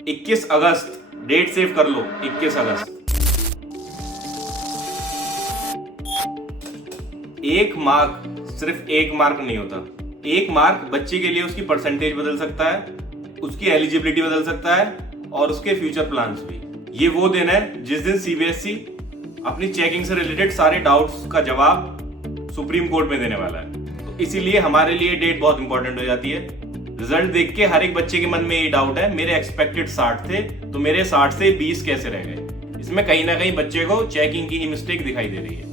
21 अगस्त, date save कर लो, 21 अगस्त। एक mark सिर्फ एक मार्क नहीं होता। एक मार्क बच्चे के लिए उसकी परसेंटेज बदल सकता है, उसकी एलिजिबिलिटी बदल सकता है और उसके फ्यूचर प्लान्स भी। ये वो दिन है जिस दिन सीबीएसई अपनी चेकिंग से रिलेटेड सारे डाउट्स का जवाब सुप्रीम कोर्ट में देने वाला है। तो इसीलिए हमारे लिए डेट बहुत इंपॉर्टेंट हो जाती है। रिजल्ट देख के हर एक बच्चे के मन में ये डाउट है, मेरे एक्सपेक्टेड 60 थे तो मेरे 60 से 20 कैसे रह गए। इसमें कहीं ना कहीं बच्चे को चेकिंग की ही मिस्टेक दिखाई दे रही है।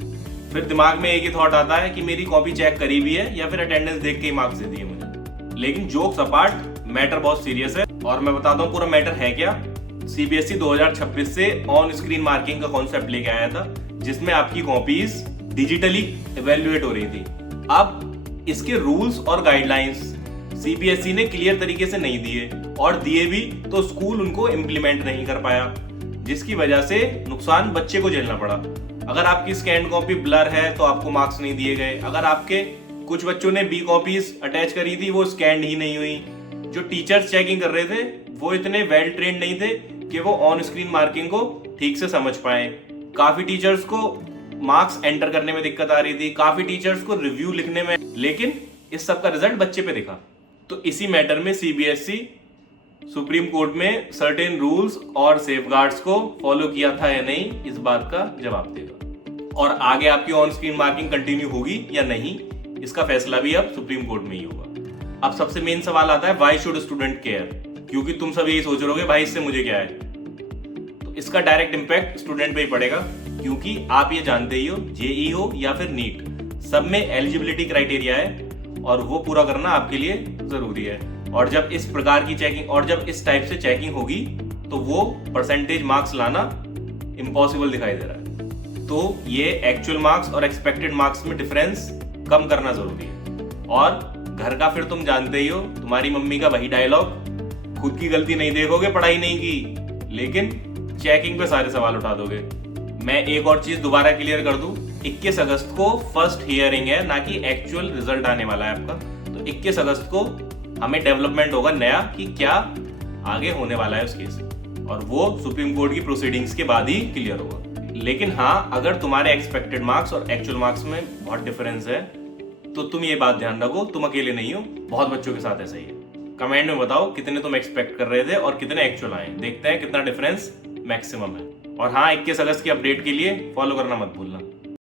फिर दिमाग में एक ही थॉट आता है कि मेरी कॉपी चेक करी भी है या फिर अटेंडेंस देख के ही मार्क्स दे दिए मुझे। लेकिन जोक्स अपार्ट, मैटर बहुत सीरियस है और मैं बताता हूँ पूरा मैटर है क्या। सीबीएसई 2026 से ऑन स्क्रीन मार्किंग का कॉन्सेप्ट लेके आया था, जिसमें आपकी कॉपीज डिजिटली इवेल्युएट हो रही थी। अब इसके रूल्स और गाइडलाइंस सीबीएसई ने क्लियर तरीके से नहीं दिए, और दिए भी तो स्कूल उनको इम्प्लीमेंट नहीं कर पाया, जिसकी वजह से नुकसान बच्चे को झेलना पड़ा। अगर आपकी स्कैन कॉपी ब्लर है तो आपको मार्क्स नहीं दिए गए। अगर आपके कुछ बच्चों ने बी कॉपीज अटैच करी थी, वो स्कैन ही नहीं हुई। जो टीचर्स चेकिंग कर रहे थे वो इतने वेल ट्रेंड नहीं थे कि वो ऑन स्क्रीन मार्किंग को ठीक से समझ पाए। काफी टीचर्स को मार्क्स एंटर करने में दिक्कत आ रही थी, काफी टीचर्स को रिव्यू लिखने में, लेकिन इस सब का रिजल्ट बच्चे पे दिखा। तो इसी मैटर में सीबीएसई सुप्रीम कोर्ट में सर्टेन रूल्स और सेफगार्ड्स को फॉलो किया था या नहीं, इस बात का जवाब देगा। और आगे आपकी ऑन स्क्रीन मार्किंग कंटिन्यू होगी या नहीं, इसका फैसला भी अब सुप्रीम कोर्ट में ही होगा। अब सबसे मेन सवाल आता है, व्हाई शुड स्टूडेंट केयर? क्योंकि तुम सब यही सोच रहोगे भाई इससे मुझे क्या है। तो इसका डायरेक्ट इंपैक्ट स्टूडेंट पे ही पड़ेगा, क्योंकि आप ये जानते ही हो, जेई हो या फिर नीट, सब में एलिजिबिलिटी क्राइटेरिया है और वो पूरा करना आपके लिए जरूरी है। और जब इस प्रकार की चेकिंग और जब इस टाइप से चेकिंग होगी तो वो परसेंटेज मार्क्स लाना इम्पॉसिबल दिखाई दे रहा है। तो ये एक्चुअल मार्क्स और एक्सपेक्टेड मार्क्स में डिफरेंस कम करना जरूरी है। और घर का फिर तुम जानते ही हो, तुम्हारी मम्मी का वही डायलॉग, खुद की गलती नहीं देखोगे, पढ़ाई नहीं की, लेकिन चेकिंग पे सारे सवाल उठा दोगे। मैं एक और चीज दोबारा क्लियर कर दूं, 21 अगस्त को फर्स्ट हियरिंग है, ना कि एक्चुअल रिजल्ट आने वाला है आपका। तो 21 अगस्त को हमें डेवलपमेंट होगा नया कि क्या आगे होने वाला है उस केस, और वो सुप्रीम कोर्ट की प्रोसीडिंग्स के बाद ही क्लियर होगा। लेकिन हाँ, अगर तुम्हारे एक्सपेक्टेड मार्क्स और एक्चुअल मार्क्स में बहुत डिफरेंस है तो तुम ये बात ध्यान रखो, तुम अकेले नहीं हो, बहुत बच्चों के साथ ऐसा ही है। कमेंट में बताओ कितने तुम एक्सपेक्ट कर रहे थे और कितने एक्चुअल आए, देखते हैं कितना डिफरेंस मैक्सिमम है। और हाँ, 21 अगस्त की अपडेट के लिए फॉलो करना मत भूलना।